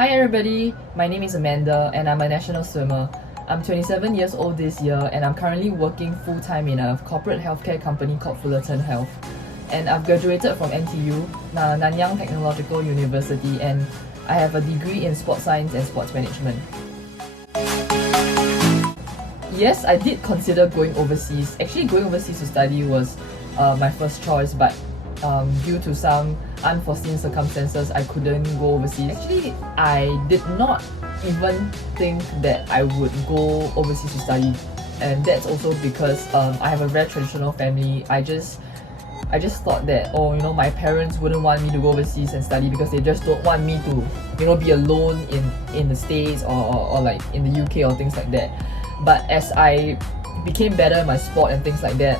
Hi everybody, my name is Amanda and I'm a national swimmer. I'm 27 years old this year and I'm currently working full-time in a corporate healthcare company called Fullerton Health. And I've graduated from NTU, Nanyang Technological University, and I have a degree in sports science and sports management. Yes, I did consider going overseas. Actually, going overseas to study was my first choice, but due to some unforeseen circumstances, I couldn't go overseas. Actually, I did not even think that I would go overseas to study, and that's also because I have a very traditional family. I just thought that, my parents wouldn't want me to go overseas and study because they just don't want me to, be alone in the States or like in the UK or things like that. But as I became better in my sport and things like that,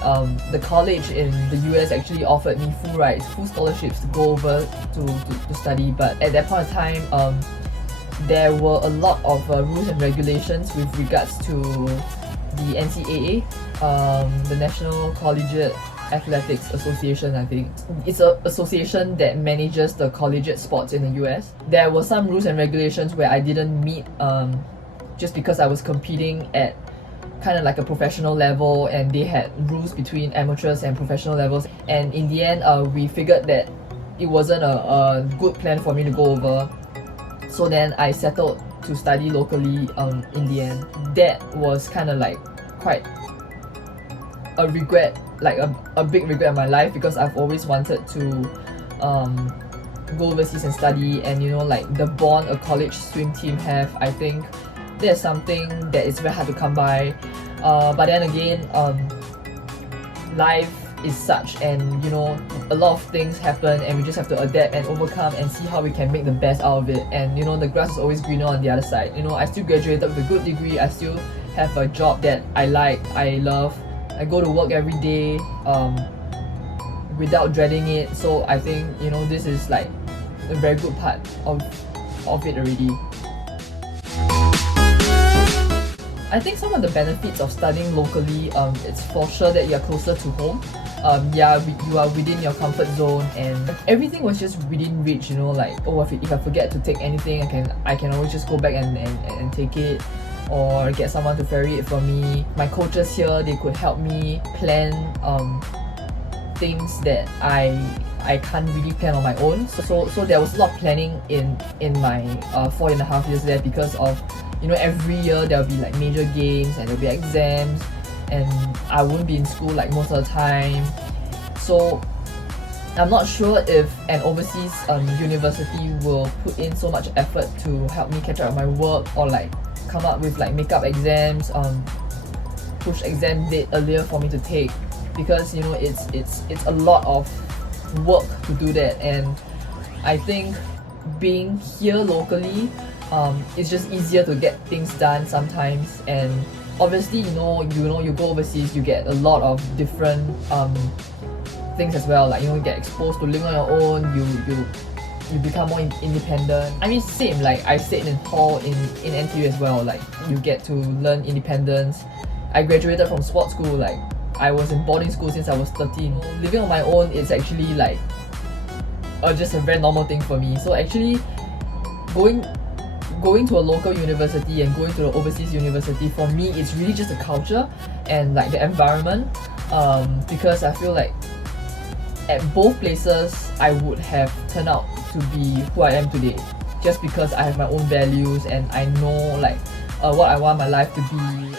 the college in the US actually offered me full scholarships to go over to study. But at that point of time, there were a lot of rules and regulations with regards to the NCAA, the National Collegiate Athletics Association, I think. It's an association that manages the collegiate sports in the US. There were some rules and regulations where I didn't meet just because I was competing at kind of like a professional level, and they had rules between amateurs and professional levels. And in the end, we figured that it wasn't a good plan for me to go over. So then I settled to study locally in the end. That was kind of like quite a regret, like a big regret in my life, because I've always wanted to go overseas and study, and like the bond a college swim team have, I think there's something that is very hard to come by. But then again, life is such, and a lot of things happen, and we just have to adapt and overcome and see how we can make the best out of it. And the grass is always greener on the other side. I still graduated with a good degree. I still have a job that I like, I love. I go to work every day without dreading it. So I think this is like a very good part of it already. I think some of the benefits of studying locally, it's for sure that you're closer to home. You are within your comfort zone, and everything was just within reach. Like, if I forget to take anything, I can always just go back and take it, or get someone to ferry it for me. My coaches here, they could help me plan things that I can't really plan on my own. So there was a lot of planning in my 4.5 years there, because of every year there'll be like major games and there'll be exams, and I wouldn't be in school like most of the time. So I'm not sure if an overseas university will put in so much effort to help me catch up on my work, or like come up with like makeup exams, push exam date earlier for me to take, because it's a lot of work to do that. And I think being here locally, it's just easier to get things done sometimes. And obviously you go overseas, you get a lot of different things as well. Like you get exposed to living on your own, you become more independent. I mean, same, like I stayed in hall in NTU as well. Like you get to learn independence. I graduated from sports school. Like I was in boarding school since I was 13. Living on my own is actually like just a very normal thing for me. So actually going to a local university and going to the overseas university, for me it's really just the culture and like the environment, because I feel like at both places I would have turned out to be who I am today, just because I have my own values and I know like what I want my life to be.